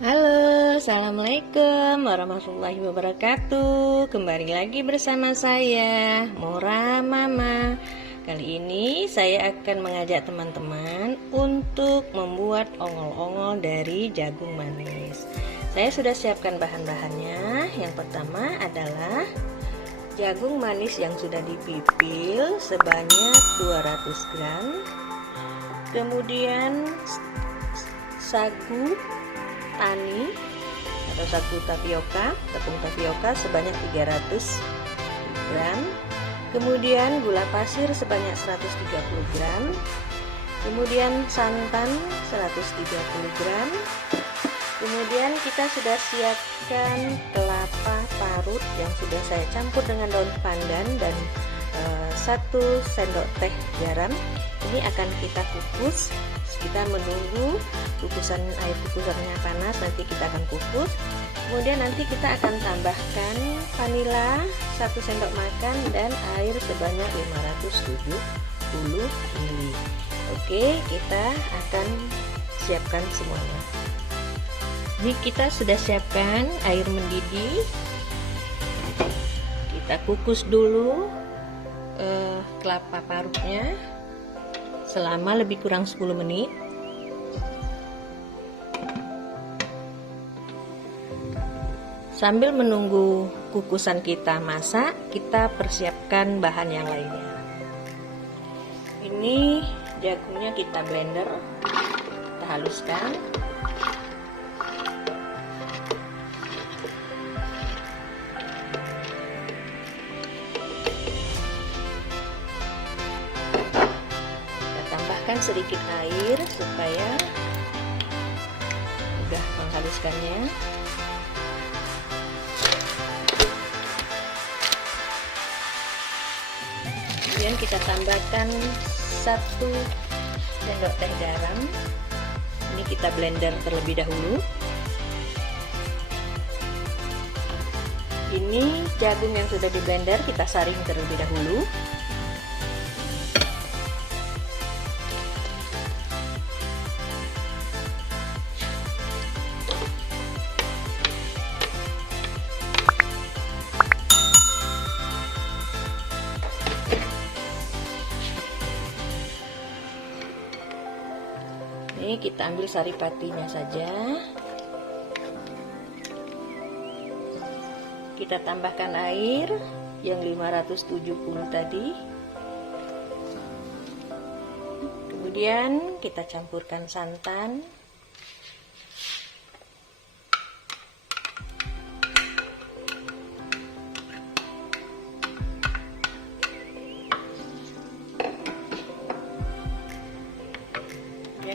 Halo, assalamualaikum warahmatullahi wabarakatuh. Kembali lagi bersama saya, Mora Mama. Kali ini saya akan mengajak teman-teman untuk membuat ongol-ongol dari jagung manis. Saya sudah siapkan bahan-bahannya. Yang pertama adalah jagung manis yang sudah dipipil sebanyak 200 gram. Kemudian sagu tani atau sagu tapioka, tepung tapioka sebanyak 300 gram. Kemudian gula pasir sebanyak 130 gram. Kemudian santan 130 gram. Kemudian kita sudah siapkan kelapa parut yang sudah saya campur dengan daun pandan dan 1 sendok teh garam. Ini akan kita kukus. Kita menunggu air kukusannya panas, nanti kita akan kukus. Kemudian nanti kita akan tambahkan vanila 1 sendok makan dan air sebanyak 570 ml. Oke, kita akan siapkan semuanya. Ini kita sudah siapkan air mendidih. Kita kukus dulu kelapa parutnya selama lebih kurang 10 menit. Sambil menunggu kukusan kita masak, kita persiapkan bahan yang lainnya. Ini jagungnya kita blender, kita haluskan. Sedikit air supaya mudah menghaluskannya. Kemudian kita tambahkan 1 sendok teh garam. Ini kita blender terlebih dahulu. Ini jagung yang sudah di blender kita saring terlebih dahulu. Ini kita ambil saripatinya saja. Kita tambahkan air yang 570 tadi. Kemudian kita campurkan santan.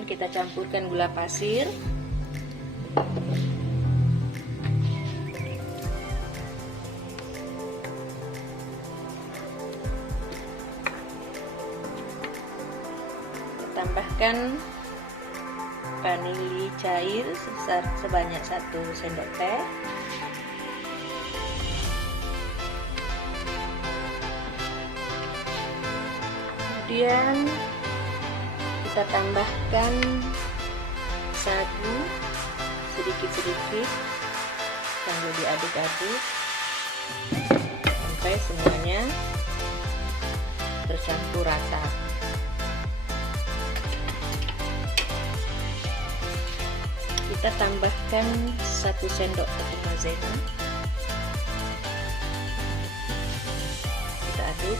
Kita campurkan gula pasir. Tambahkan vanili cair sebanyak 1 sendok teh. Kemudian kita tambahkan sagu sedikit-sedikit sambil diaduk-aduk sampai semuanya tercampur rata. Kita tambahkan 1 sendok tepung maizena. Kita aduk.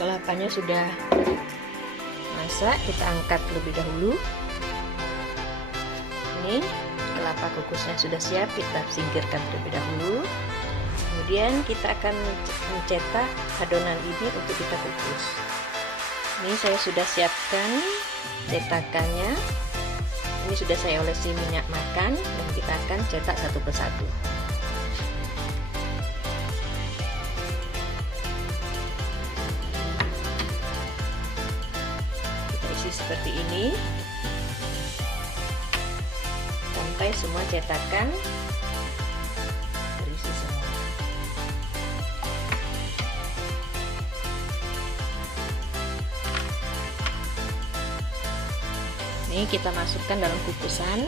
kelapanya sudah masak, kita angkat terlebih dahulu. Ini kelapa kukusnya sudah siap, kita singkirkan terlebih dahulu. Kemudian kita akan mencetak adonan ini untuk kita kukus. Ini saya sudah siapkan cetakannya. Ini sudah saya olesi minyak makan dan kita akan cetak satu persatu. Kita isi seperti ini sampai semua cetakan terisi semua. Ini kita masukkan dalam kukusan.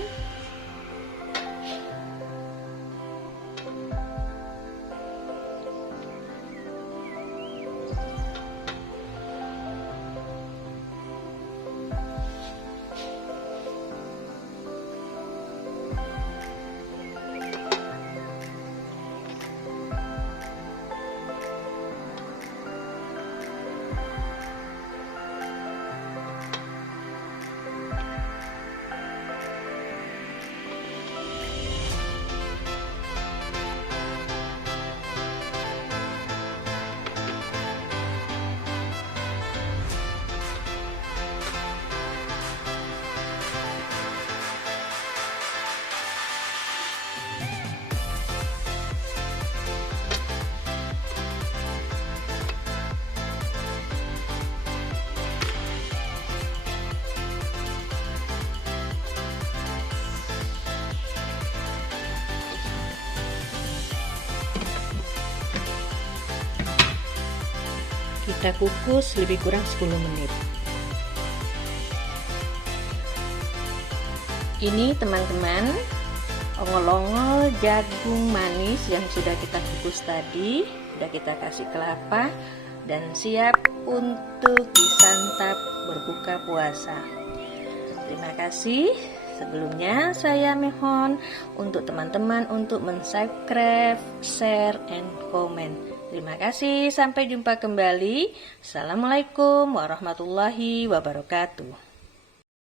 Kita kukus lebih kurang 10 menit. Ini teman-teman, ongol-ongol jagung manis yang sudah kita kukus tadi, sudah kita kasih kelapa dan siap untuk disantap berbuka puasa. Terima kasih. Sebelumnya saya mohon untuk teman-teman untuk subscribe, share, and comment. Terima kasih, sampai jumpa kembali. Assalamualaikum warahmatullahi wabarakatuh.